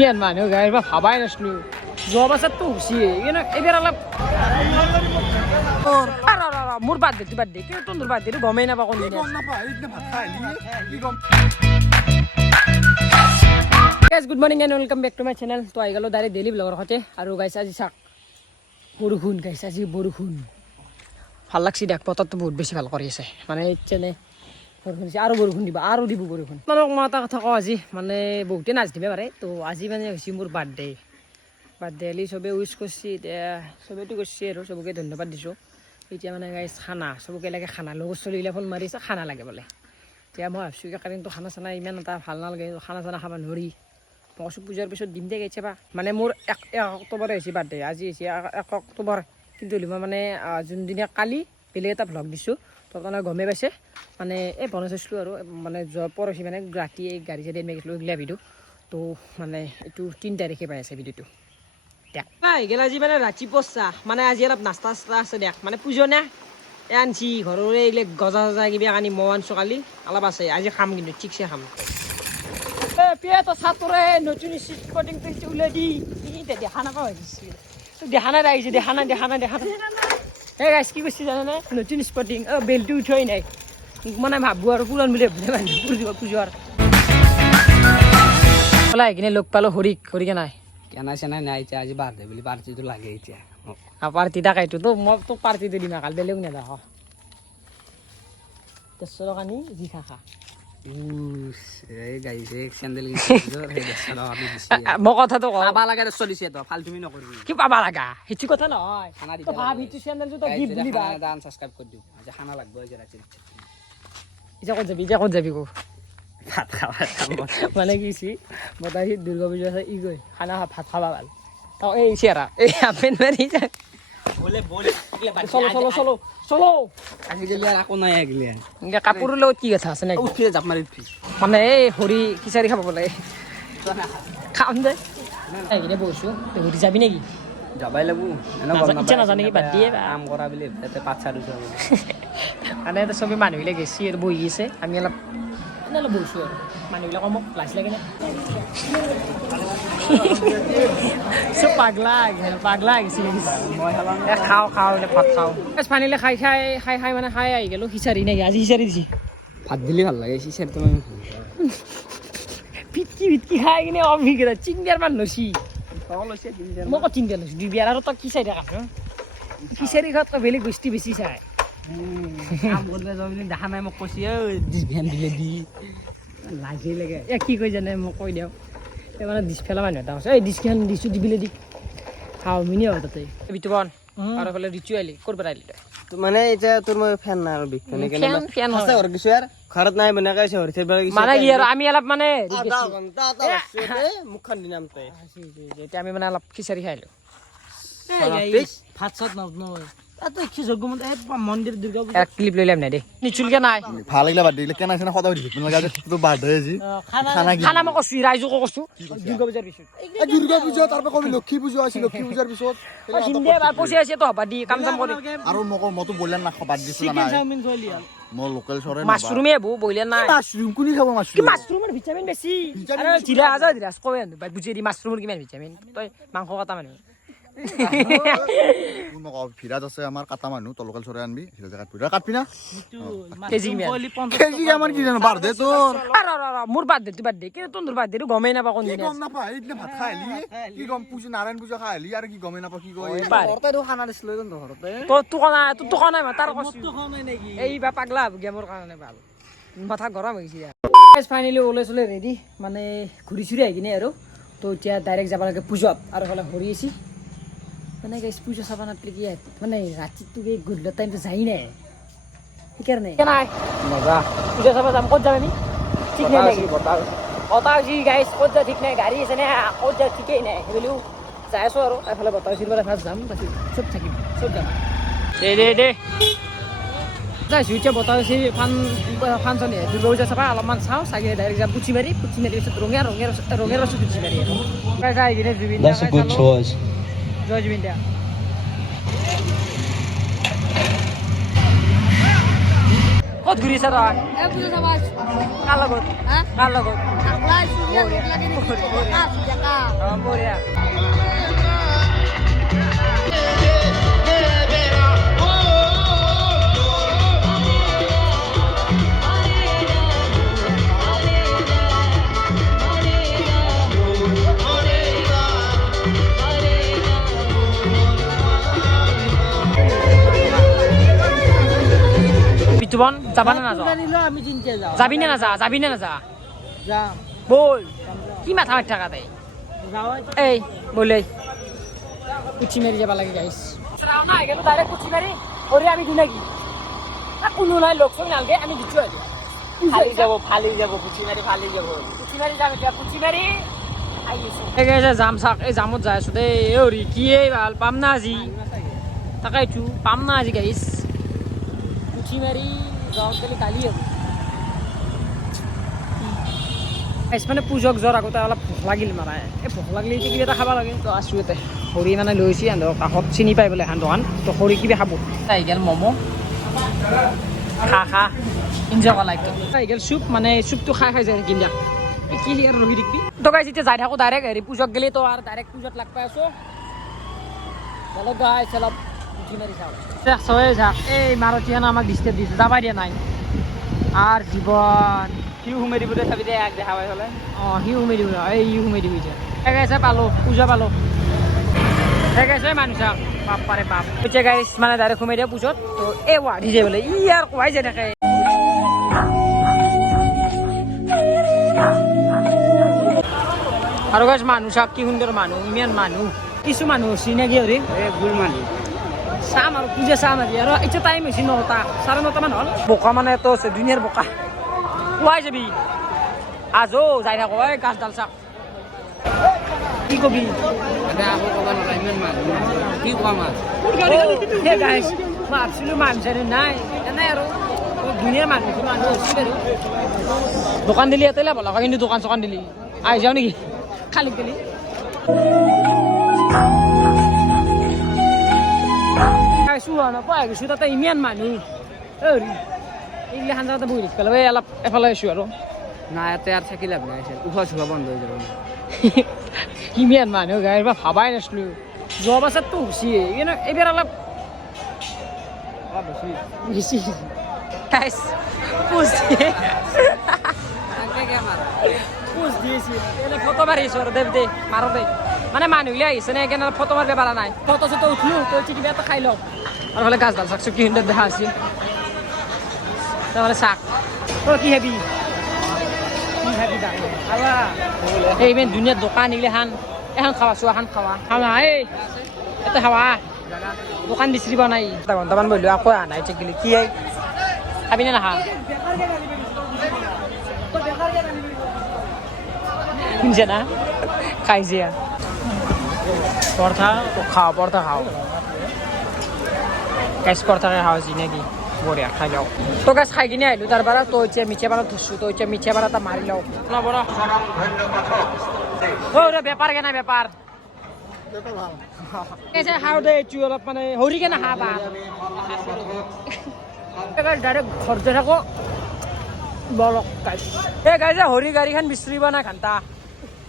ইমিয়ান মানুহ গাড়ী বা ভাবাই নাছিলো যোৱা বছৰতো হৈছিয়ে এইবাৰ অলপ মোৰ বাৰ্থডে কিন্তু তোৰ বাৰ্থডে গমেই নাপাওঁ কোন good morning and welcome back to my channel. তো আহি গ'লো ডাইৰেক্ট ডেইলি ব্লগৰ সৈতে। আৰু গাইছ আজি চাওক বৰষুণ গাইছ, আজি বৰষুণ ভাল লাগছি দেখ, বতৰটো বহুত বেছি ভাল কৰি আছে। মানে যেনে বৰষুণ দিছে আৰু বৰষুণ দিব আৰু দিব বৰষুণ। তোমালোকক মই এটা কথা কওঁ, আজি মানে বহুতে নাচ দিব পাৰে। তো আজি মানে হৈছে মোৰ বাৰ্থডে হ'লি চবে উইচ কৰিছে, এতিয়া চবেইতো কৰিছে আৰু চবকে ধন্যবাদ দিছোঁ। এতিয়া মানে গাইছ খানা চবকে লাগে, খানা লগৰ চলিগিলা ফোন মাৰিছে খানা লাগে বোলে। এতিয়া মই ভাবিছোঁ কাৰণতো খানা চানা ইমান এটা ভাল নালাগে, খানা চানা খাব নোৱাৰি। মই কৈছোঁ পূজাৰ পিছত দিম দে গাইছে বা মানে মোৰ 1 অক্টোবৰে হৈছে বাৰ্থডে, আজি হৈছে 1 অক্টোবৰ। কিন্তু মই মানে যোনদিনা কালি বেলেগ এটা ভ্লগ দিছোঁ, তো আপোনালোকে গমেই পাইছে। মানে এই বনাই থৈছিলোঁ আৰু মানে পৰহি মানে ৰাতি এই গাড়ী চাড়ী আমি গৈছিলোঁ এইগিলা ভিডিঅ'। তো মানে এইটো 3 তাৰিখে পাই আছে ভিডিঅ'টো। দেখ গেল আজি মানে ৰাতিপুৱা মানে আজি অলপ নাস্তা চাস্তা আছে দেখ, মানে পুজনীয়া আনছি ঘৰৰে এইবিলাক গজা চজা কিবা আনি মই আনছোঁ কালি অলপ আছে, আজি খাম কিন্তু ঠিকছে খাম। তো ছাত্ৰে নতুন স্পটিংটো ওলাই দি দেখা নাপাওঁ আহিছে, দেখা নাই আহিছে, দেখা নাই এই গাইছ কি কৰিছে জানানে, নতুন স্পটিং বেলটো উঠোৱাই নাই। মানে ভাবোঁ আৰু পুৰণ বুলি পুজোৱাৰ ওলাই কিনে লগ পালোঁ হৰিকে নাই কেনা চেনা নাই এতিয়া, আজি বাৰ্থডে বুলি পাৰ্টিটো লাগে এতিয়া। পাৰ্টি তাকাইতো তো মই তোক পাৰ্টিটো দিম কাল বেলেগ নেদাখ 150 টকা নি যি খা মই কথাটো পাবা লাগে চলিছে তো ফাল তুমি নকৰিবি কি পাবা লাগা, সেইটো কথা নহয়। ভাব সেইটো চেণ্ডেলটো তই গিফ্ট দিলি বা সাবস্ক্ৰাইব কৰি দিওঁ, আজি খানা লাগব আজি ৰাতি। এতিয়া ক'ত যাবি কো ভাত খাবা মানে কি হৈছে বতাহ সি দুৰ্গা পূজা আছে ই গৈ খানা ভাত খাবা ভাল। অঁ এই চেৰা এই আপেন মাৰি যায় চলো আজিকালি আৰু একো নাই আগিলে এনেকৈ কাপোৰৰ লগত কি কথা আছে নেকি? উঠি জাপ মাৰি উঠি মানে এই হৰি খিচাৰি খাব বোলে খাম দে এইখিনি বহিছোঁ। হৰি যাবি নেকি? যাবাই লাগব ইচ্ছা নাজানে কি বাদ দিয়ে কাম কৰা বুলি তাতে পাত চাৰু মানে চবেই মানুহবিলাক গেছি আৰু বহি আছে, আমি অলপ বহিছোঁ আৰু মানুহবিলাকৰ মোক লাজ লাগে নাই চব পাগলা গৈছে খাওঁ ভাত খাওঁ পানীলে খাই মানে খাই আহি গ'লোঁ। খিচাৰি নেকি আজি খিচাৰি দিছে, ভাত দিলে ভাল লাগে চিচাৰটো পিটকি খাই কিনে অভিজ্ঞতা চিংগাৰ মান লৈছি মই ক'ত চিংগাৰ লৈছোঁ 2 বিয়াৰ আৰু তই কি চাই থাকা খিচাৰি খোৱাত বেলেগ বস্তু বেছি চাই দেখা নাই মোক কৈছে ডিছভেন দিলে দি লাজেই লাগে। কি কৈ জানে মোক কৈ দিয়ক, এই মানে ডিছ ফেলা মানুহ এটা আছে, এই ডিছখন দিছোঁ দিবলৈ দি খাওঁ মিনি হ'ব তাতে বিতুবন আৰু এইফালে ৰিচুৱেলি ক'ৰ পৰা আহিলি তই? মানে এতিয়া তোৰ মই ফেন নাই আৰু ফেন আছে ঘৰত কিছু আৰু ঘৰত নাই বনাই কাইছে হৰিছে মানে কি আৰু আমি অলপ মানে মুখখন দিনাম তই এতিয়া আমি মানে অলপ খিচাৰি খাই আহিলোঁ। ভাত চাত নহয় মন্দিৰ দুৰ্গা এক ক্লিপ লৈ ল'ম নাই দেই নিচুলকে নাই ভাল লাগিলে বাদ দিলে কেনা চেনা সদায় দিব নালাগে তোৰ বাৰ্থডে আজি খানা মই কৈছোঁ ৰাইজকো কৈছোঁ দুৰ্গা পূজাৰ পিছত দুৰ্গা পূজা তাৰপৰা কবি লক্ষী পূজা আছিল, লক্ষী পূজাৰ পিছত পইচা আছে তো হবা দি কাম চাম কৰি আৰু মইতো বইলাৰ নাখাওঁ বাদ দিছোঁ না মই লোকেল চৰে মাছৰুমে বৌ বইলাৰ নাই মাছৰুম কোনে খাব কি মাছৰুমৰ ভিটামিন বেছি আৰু জিৰা আজা জিৰা কৈ বুজি দি মাছৰুমৰ কিমান ভিটামিন, তই মাংস কটা মানুহ ফিৰাজ আছে আমাৰ কাটা মানুহ তই লোকেল চৰাই আনবি কাটবি না কেজি কেজি আমাৰ কি জানো বাৰ্থডে তোৰ মোৰ বাৰ্থডে কিন্তু তোৰ বাৰ্থডে গমেই নাপাওঁ কোন গম নাপায় এইদিনা ভাত খাই আহিলি কি গম পূজা নাৰায়ণ পূজা খাই আহিলি আৰু কি গমেই নাপাওঁ কি কয় খানা দিছিলো ঘৰতে তোৰ কোৱা নাই তাৰ এই বা পাগলা গেমৰ কাৰণে ভাল মাথা গৰম হৈ গৈছে। ফাইনেলি ওলাইছোঁ ৰেডি মানে ঘূৰি চুৰি আহি কিনে আৰু তো এতিয়া ডাইৰেক্ট যাব লাগে পূজাত আৰু ফালে ঘূৰি আছি মানে গাইছ পূজা চাব নাপালে কি মানে ৰাতিটো এই গধূলি টাইমটো যাই নাই সেইকাৰণে নাই মজা পূজা চাব যাম। ক'ত যাম আমি ঠিক নাই বতাহ হৈছে গাইছ, ক'ত যা ঠিক নাই, গাড়ী আছে নে ক'ত যা ঠিকেই নাই, সেইবুলিও যাই আছোঁ আৰু এফালে বতাহ হৈছিল বাৰু এফালে যাম বাকী চব থাকিম চব যাম দে যাইছোঁ এতিয়া বতাহ হৈছে ফাংচন দুৰ্গা পূজা চাবা অলপমান চাওঁ চাই কিনে ডাইৰেক্ট যাম পুচিমাৰি পিছত ৰঙীয়া পাছত পুচিমাৰি আৰু যাই কিনে জুবিন জয় জুবিন দা ক'ত ঘূৰিছা তই এই পূজা চাবা আছো। কাৰ লগত হা? কাৰ লগত আকলা আছো, ইয়াত বঢ়িয়া। লাগে নেকি? ডেকা আছো, ডেকা। অঁ বঢ়িয়া বিতুবন যাবা নে নাযাওঁ জানিলো আমি তিনটে যাওঁ। যাবি নে নাযা যাবি নে নাযা যাম। বল কি মাথা মাৰি থাকা তাই যাওঁ। এই বলে কুচি মাৰি যাব লাগে গাইছ না গেলো ডাইৰেক্ট কুচি মাৰি ওরে আমি দিনা কি কোনো নাই লোক সব নালগে আমি দিচ্ছি ফালি যাব পুচি মাৰি ফালি যাব। কুচি মাৰি যাম এতিয়া কুচি মাৰি আহিছে যাম চাক এই জামত যাই আছো দেই অৰি কি ভাল পাম না আজি তাকেইতো পাম না আজি গাইছ কুচি মাৰি যাওঁ গেলি কালি হ'ব মানে পূজক যোৱাৰ আগতে অলপ ভোক লাগিল মানে এই ভোক লাগিলে এতিয়া কিবা এটা খাব লাগে তো আছোঁ ইয়াতে খৰি মানে লৈছে সিহঁতৰ কাষত চিনি পাই বোলে এখন দোকান তো খৰি কিবা খাব আহি গেল ম'ম' খা ইনজয় কৰা লাইফটো আহি গেল চুপ মানে চুপটো খাই যায় থাকিম দিয়া কি আৰু ৰহি থাকিবি তো গাইছ এতিয়া যাই থাকোঁ ডাইৰেক্ট হেৰি পূজক গেলি তো আৰু ডাইৰেক্ট পূজত লাগ পাই আছোঁ অলপ গাইছ অলপ উঠি মাৰি চাওঁ চয়ে যাক এই মাৰুতিখানে আমাক ডিষ্টাৰ্ব দিছে যাবাই দিয়া নাই আৰু জীৱন সিও সোমাই দিব দে চাবি দে এক দেখা পাই হ'লে। অঁ সি সোমাই দিব এই ই সোমাই দিব এতিয়া ঠিক আছে পালোঁ পূজা পালোঁ ঠিক আছে মানুহ চাওক বাপ পাৰে বাপ এতিয়া গাইছ মানে ডাইৰেক্ট সোমাই দিয়ে পূজত তো এই ৱাঢ়ি যায় বোলে ই আৰু কোৱাই যায় থাকে আৰু গাইছ মানুহ চাওক কি সুন্দৰ মানুহ ইমান মানুহ কিছু মানুহ চিনাকি হৰি এই ভুল মানুহ। চাম আৰু পূজা চাম আজি আৰু এতিয়া টাইম হৈছে 9টা 9:30 মান হ'ল বোকা মানে তো আছে দুনিয়াৰ বোকা কোৱাই যাবি আজো যাই থাকো এই গাছডাল চাক কি কবি আকৌ ক'ব নোৱাৰা ইমান মানুহ কি কম আৰু। সেই গাইছ মই ভাবছিলোঁ মানুহ চানুহ নাই এনেই আৰু দুনিয়াৰ মানুহ হৈছে আৰু দোকান দিলি ইয়াতে লাভ লগা কিন্তু দোকান চোকান দিলি আহি যাওঁ নেকি খালি গেলি খাইছোঁ নাপাই গৈছোঁ তাতে ইমান মানুহ এইগিলাখান জেগাতে বহি থাকিব এই অলপ এফালে আছোঁ আৰু নাই ইয়াতে আৰু থাকি লাভ নাই উশাহ চুখা বন্ধ হৈ যাব। ইমান মানুহ গাই বা ভাবাই নাছিলোঁ যোৱা বছৰতো হৈছিয়ে কিন্তু এইবাৰ অলপ বেছি গাইছ পোষ্ট দিয়ে পোষ্ট দিয়েছিল এনে ফটো মাৰিছোঁ আৰু দে মাৰো দে মানে মানুহগিলা আহিছে নে সেইকাৰণে ফটো মাৰিব পৰা নাই ফটো চটো উঠিলোঁ কৈছে কিবা এটা খাই লওঁ আৰু ফালে গাছডাল চাকচোন কি সুন্দৰ দেখা আছিল তাৰমানে চাক তই কি খাবি খাবা এই ইমান ধুনীয়া দোকান এইগিলাখান এখন খাৱা চোৱা এখন খাৱা এই ইয়াতে খাৱা দোকান বিচাৰিব নাই আধা ঘণ্টামান বহিলোঁ আকৌ অহা নাই গেলি কি খাবি নে নাখা শুনছে না খাইছে পৰঠা খাওঁ পৰঠা খাওঁ গাইছ পৰঠাকে খাওঁ যি নেকি বঢ়িয়া খাই লওঁ তো গাছ খাই কিনে আহিলোঁ তাৰ পৰা তই এতিয়া মিঠা পাৰত ধৰছোঁ তই এতিয়া মিঠা পাৰ এটা মাৰি লওঁ বেপাৰ কেনে বেপাৰ খাওঁ দে এইটো অলপ মানে হৰিকে নাখাবা ডাইৰেক্ট ঘৰতে থাকো বলক গাইছ এই গাইছ হৰি গাড়ীখন বিচাৰিব না ঘণ্টা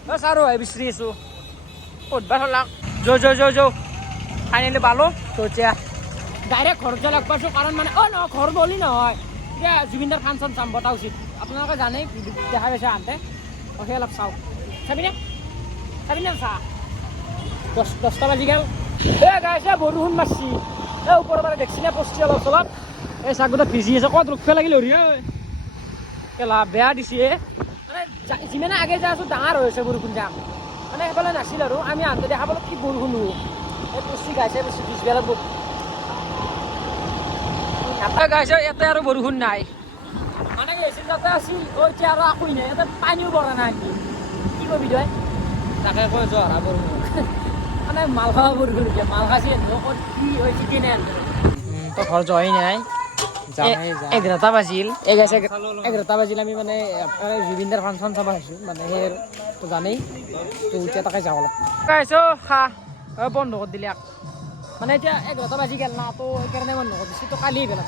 বছ আৰু বিচাৰি আছোঁ ক'তবা থলাক যৌ ফাইনেলি পালোঁ তো এতিয়া ডাইৰেক্ট ঘৰতে লগ পাইছোঁ কাৰণ মানে অঁ নহয় ঘৰ গ'লি নহয় এতিয়া জুবিনদাৰ ফাংচন চাম বতা উচিত আপোনালোকে জানেই দেখা পাইছে আনতে সেই অলপ চাওঁ চাবিনে চা 10টা বাজি গ'ল এই গাইছে বৰষুণ মাৰছি এই ওপৰৰ পৰা দেখছি নে পষ্টি অলপ চলপ এই চাকগোটা ভিজি আছে ক'ত ৰখিব লাগিল হৰি কেলা বেয়া দিছে মানে যিমানে আগে যাই আছোঁ ডাঙৰ হৈ আছে বৰষুণ যাম মানে সেইফালে নাছিল আৰু আমি আনতে দেখা পালোঁ কি বৰষুণ এই পষ্টি গাইছে বেছি পিছবেলা গাইছে ইয়াতে আৰু বৰষুণ নাই মানে কি হৈছিল তাতে আছিল এতিয়া আৰু আকৌ নাই ইয়াতে পানীও পৰা নাই কি কবি তই তাকে কৈ যোৱা বৰষুণ মানে মাল খাব বৰষুণ এতিয়া মাল খাইছে ক'ত কি হৈছে কি নাই তো ঘৰ যোৱাই নাই 11টা বাজিল 11টা বাজিল আমি মানে জুবিনদাৰ ফাংচন চাব আহিছোঁ মানে সেই তো জানেই তো এতিয়া তাকে যাওঁ অলপ গাইছোঁ খা বন্ধ কৰি দিলে মানে এতিয়া 11টা বাজি গ'ল না তো সেইকাৰণে বন্ধ কৰি দিছোঁ তো কালি বেলেগ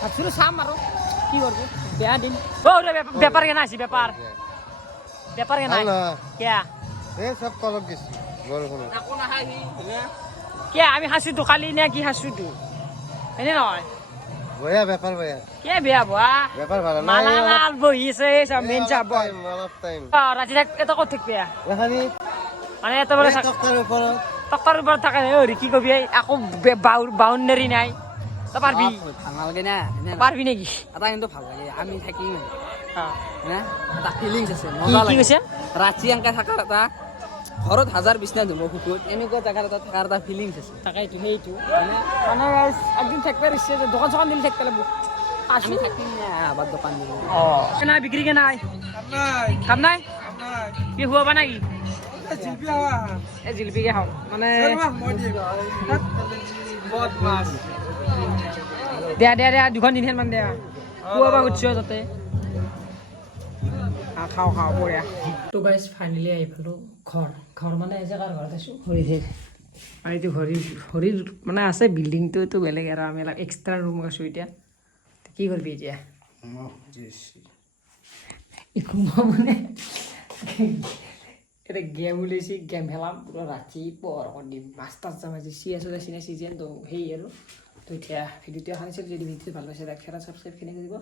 ভাবছিলোঁ চাম আৰু কি করবো বেয়া দিন ও রে ব্যাপার কেন আছি ব্যাপার ব্যাপার কেন কিয়া এই সব কলক গেছি বরষুণে কিয়া আমি হাসি তো খালি না কি হাসি তো এনে নয় বয়া ব্যাপার বয়া কে বেয়া বাবা ব্যাপার ভালো না মালামাল বহিছে সব মেন চাপ বয় অলপ টাইম রাজি এটা কত থাকবে এখানে মানে এত বড় টক্কার উপর টক্কার উপর থাকে ওরে কি কবি আকৌ বাউন্ডারি নাই তো পারবি ভাল নালাগে না পারবি নাকি এটা কিন্তু ভাল লাগে আমি থাকিম হ্যাঁ না এটা ফিলিংস আছে কি মজা কি লাগে কৈছে ৰাতি এনেকে থকাৰ এটা ঘৰত হাজাৰ বিছনা ধুব কুকুৰ এনেকুৱা জেগাত এটা থকাৰ এটা ফিলিংস আছে তাকেইতো সেইটো মানে একদিন থাকবে ইচ্ছে যে দোকান চোকান দিলে থাকতে লাগবো আমি থাকিম না আবার দোকান দিব নাই বিক্রি কে নাই খাম নাই কি খুৱাবা নাকি এই জিলপিকে খাওঁ মানে দিয়া দিয়া দিয়া দুখন দিনহেন মান দিয়া খুৱাবা খুজিছো তাতে খাওঁ খাওঁ বঢ়িয়া তো গাইজ ফাইনেলি আহি পালোঁ ঘৰ মানে এই জেগাৰ ঘৰত আছোঁ হৰিধেৰ আৰু এইটো হৰিৰ মানে আছে বিল্ডিংটোতো বেলেগ আৰু আমি অলপ এক্সট্ৰা ৰুম আছোঁ এতিয়া কি কৰিবি এতিয়া মানে এটা গেম ওলাইছে গেম খেলাম পুৰা ৰাতি পোহৰ কৰি দিম মাষ্টাৰ যাম আজি চিনাচি যেন তো সেই আৰু তো এতিয়া ভিডিঅ'টো এখন যদি ভিডিঅ'টো ভাল পাইছে লাইক শ্বেয়াৰ ছাবস্ক্ৰাইব খিনি কৰিব